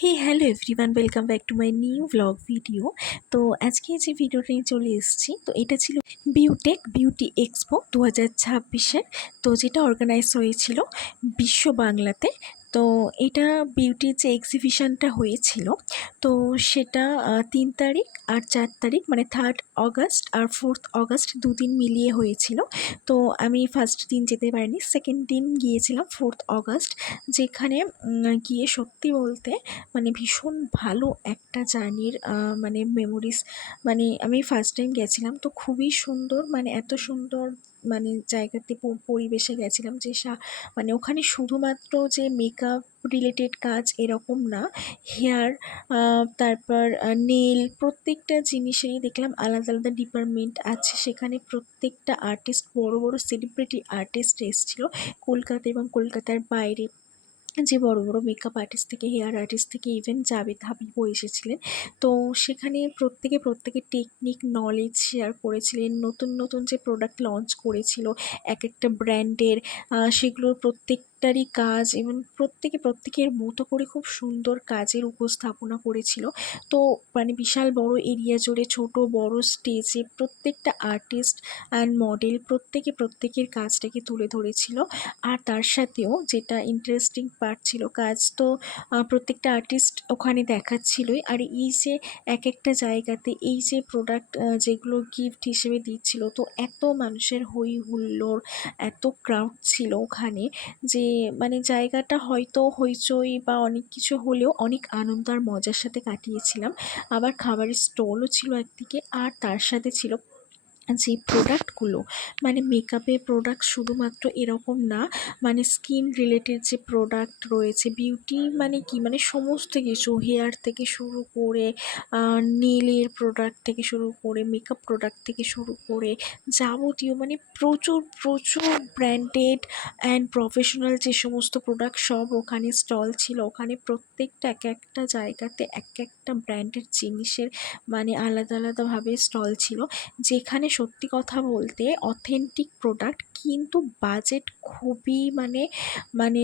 Hey hello everyone, welcome back to my new vlog video. তো আজকে যে ভিডিওটা নিয়ে চলে এসেছি, তো এটা ছিল বিউটেক বিউটি এক্সপো 2026-এর, তো যেটা অর্গানাইজ হয়েছিল বিশ্ব বাংলাতে। তো এটা বিউটির যে এক্সিবিশনটা হয়েছিল, তো সেটা 3 তারিখ আর 4 তারিখ, মানে 3rd অগাস্ট আর 4th অগাস্ট দুদিন মিলিয়ে হয়েছিল। তো আমি ফার্স্ট দিন যেতে পারিনি, সেকেন্ড দিন গিয়েছিলাম 4th অগাস্ট, যেখানে গিয়ে সত্যি বলতে মানে ভীষণ ভালো একটা জার্নির মানে মেমোরিজ। মানে আমি ফার্স্ট টাইম গেছিলাম, তো খুবই সুন্দর, মানে এত সুন্দর মানে জায়গাতে পরিবেশে গেছিলাম যে মানে ওখানে শুধুমাত্র যে মেকআপ রিলেটেড কাজ এরকম না, হেয়ার, তারপর নেল, প্রত্যেকটা জিনিসেরই দেখলাম আলাদা আলাদা ডিপার্টমেন্ট আছে সেখানে। প্রত্যেকটা আর্টিস্ট, বড় বড় সেলিব্রিটি আর্টিস্ট এসেছিলো কলকাতা এবং কলকাতার বাইরে, যে বড় বড় মেকআপ আর্টিস্ট থেকে হেয়ার আর্টিস্ট থেকে ইভেন জাভেদ হাবিবও এসেছিলেন। তো সেখানে প্রত্যেকের টেকনিক নলেজ শেয়ার করেছিলেন, নতুন নতুন যে প্রোডাক্ট লঞ্চ করেছিল এক একটা ব্র্যান্ডের, সেগুলোর প্রত্যেকটারই কাজ এবং প্রত্যেকের মতো করে খুব সুন্দর কাজের উপস্থাপনা করেছিল। তো মানে বিশাল বড় এরিয়া জুড়ে ছোট বড় স্টেজে প্রত্যেকটা আর্টিস্ট অ্যান্ড মডেল প্রত্যেকের কাজটাকে তুলে ধরেছিল। আর তার সাথেও যেটা ইন্টারেস্টিং পার্ট ছিল, কাজ তো প্রত্যেকটা আর্টিস্ট ওখানে দেখাচ্ছিলই, আর এই যে এক একটা জায়গাতে এই যে প্রোডাক্ট যেগুলো গিফট হিসেবে দিচ্ছিল, তো এত মানুষের হই হুল্লোড়, এত ক্রাউড ছিল ওখানে যে মানে জায়গাটা হয়তো হইচই বা অনেক কিছু হলেও অনেক আনন্দ আর মজার সাথে কাটিয়েছিলাম। আবার খাবারের স্টলও ছিল একদিকে, আর তার সাথে ছিল যে প্রোডাক্টগুলো, মানে মেকআপের প্রোডাক্ট শুধুমাত্র এরকম না, মানে স্কিন রিলেটেড যে প্রোডাক্ট রয়েছে, বিউটি মানে কি, মানে সমস্ত কিছু, হেয়ার থেকে শুরু করে নেলের প্রোডাক্ট থেকে শুরু করে মেকআপ প্রোডাক্ট থেকে শুরু করে যাবতীয়, মানে প্রচুর প্রচুর ব্র্যান্ডেড অ্যান্ড প্রফেশনাল যে সমস্ত প্রোডাক্ট সব ওখানে স্টল ছিল। ওখানে প্রত্যেকটা এক একটা জায়গাতে এক একটা ব্র্যান্ডের জিনিসের মানে আলাদা আলাদাভাবে স্টল ছিল, যেখানে সত্যি কথা বলতে অথেন্টিক প্রোডাক্ট, কিন্তু বাজেট খুবই মানে মানে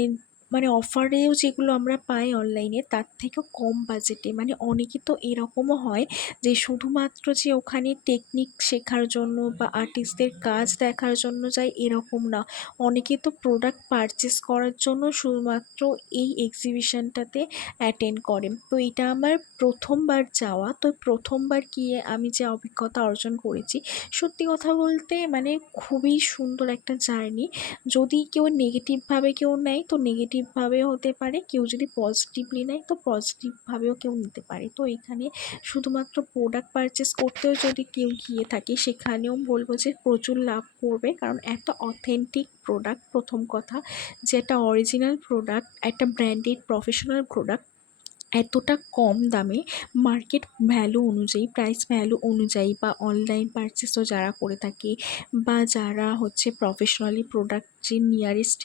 মানে অফারেও যেগুলো আমরা পাই অনলাইনে তার থেকেও কম বাজেটে। মানে অনেকে তো এরকমও হয় যে শুধুমাত্র যে ওখানে টেকনিক শেখার জন্য বা আর্টিস্টদের কাজ দেখার জন্য যায় এরকম না, অনেকে তো প্রোডাক্ট পারচেস করার জন্য শুধুমাত্র এই এক্সিবিশনটাতে অ্যাটেন্ড করে। তো এটা আমার প্রথমবার যাওয়া, তো প্রথমবার গিয়ে আমি যে অভিজ্ঞতা অর্জন করেছি, সত্যি কথা বলতে মানে খুবই সুন্দর একটা জার্নি। যদি কেউ নেগেটিভভাবে কেউ নেয় তো নেগেটিভভাবেও হতে পারে, কেউ যদি পজিটিভলি নেয় তো পজিটিভভাবেও কেউ নিতে পারে। তো এখানে শুধুমাত্র প্রোডাক্ট পারচেস করতেও যদি কেউ গিয়ে থাকে, সেখানেও বলবো যে প্রচুর লাভ করবে, কারণ এত অথেন্টিক প্রোডাক্ট, প্রথম কথা যে একটা অরিজিনাল প্রোডাক্ট, একটা ব্র্যান্ডেড প্রফেশনাল প্রোডাক্ট এতটা কম দামে, মার্কেট ভ্যালু অনুযায়ী, প্রাইস ভ্যালু অনুযায়ী, বা অনলাইন পারচেসও যারা করে থাকে বা যারা হচ্ছে প্রফেশনালি প্রোডাক্ট যে নিয়ারেস্ট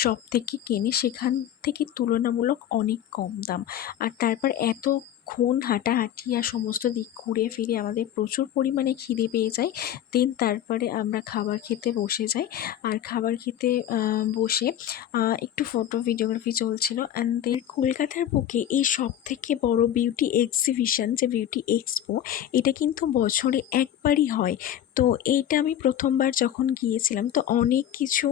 শপ থেকে কেনে, সেখান থেকে তুলনামূলক অনেক কম দাম। আর তারপর এতক্ষণ হাঁটাহাঁটি আর সমস্ত দিক ঘুরে ফিরে আমাদের প্রচুর পরিমাণে খিদে পেয়ে যায়। দেন তারপরে আমরা খাবার খেতে বসে যাই। আর খাবার খেতে বসে একটু ফটো ভিডিওগ্রাফি চলছিল, অ্যান্ড দেন কলকাতার বুকে এই সবথেকে বড় বিউটি এক্সিবিশন যে বিউটি এক্সপো, এটা কিন্তু বছরে একবারই হয়। তো এইটা আমি প্রথমবার যখন গিয়েছিলাম, তো অনেক কিছু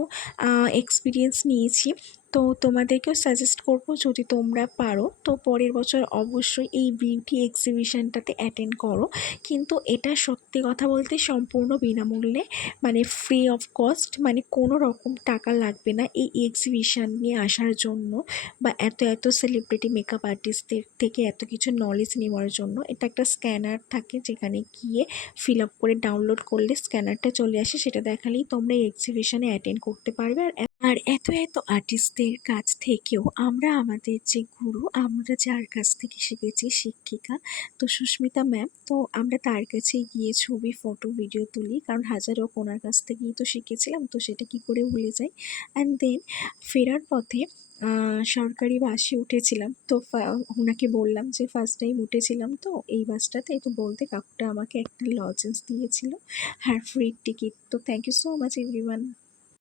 এক্সপিরিয়েন্স নিয়েছি। তো তোমাদেরকেও সাজেস্ট করব, যদি তোমরা পারো তো পরের বছর অবশ্যই এই বিউটি এক্সিবিশনটাতে অ্যাটেন্ড করো। কিন্তু এটা সত্যি কথা বলতে সম্পূর্ণ বিনামূল্যে, মানে ফ্রি অফ কস্ট, মানে কোনো রকম টাকা লাগবে না এই এক্সিবিশন নিয়ে আসার জন্য, বা এত এত সেলিব্রিটি মেকআপ আর্টিস্টদের থেকে এত কিছু নলেজ নেওয়ার জন্য। এটা একটা স্ক্যানার থাকে, যেখানে গিয়ে ফিল আপ করে ডাউনলোড করলে স্ক্যানারটা চলে আসে, সেটা দেখালেই তোমরা এই এক্সিবিশনে অ্যাটেন্ড করতে পারবে। আর এত এত আর্টিস্টদের কাছ থেকেও আমরা আমাদের যে গুরু, আমরা যার কাছ থেকে শিখেছি, শিক্ষিকা তো সুস্মিতা ম্যাম, তো আমরা তার কাছে গিয়ে ছবি ফটো ভিডিও তুলি, কারণ হাজার হোক ওনার কাছ থেকেই তো শিখেছিলাম, তো সেটা কি করে ভুলে যাই। অ্যান্ড দেন ফেরার পথে সরকারি বাসে উঠেছিলাম, তো ওনাকে বললাম যে ফার্স্ট টাইম উঠেছিলাম তো এই বাসটাতে, তো বলতে কাকুটা আমাকে একটা লজেন্স দিয়েছিল আর ফ্রি টিকিট। তো thank you so much everyone.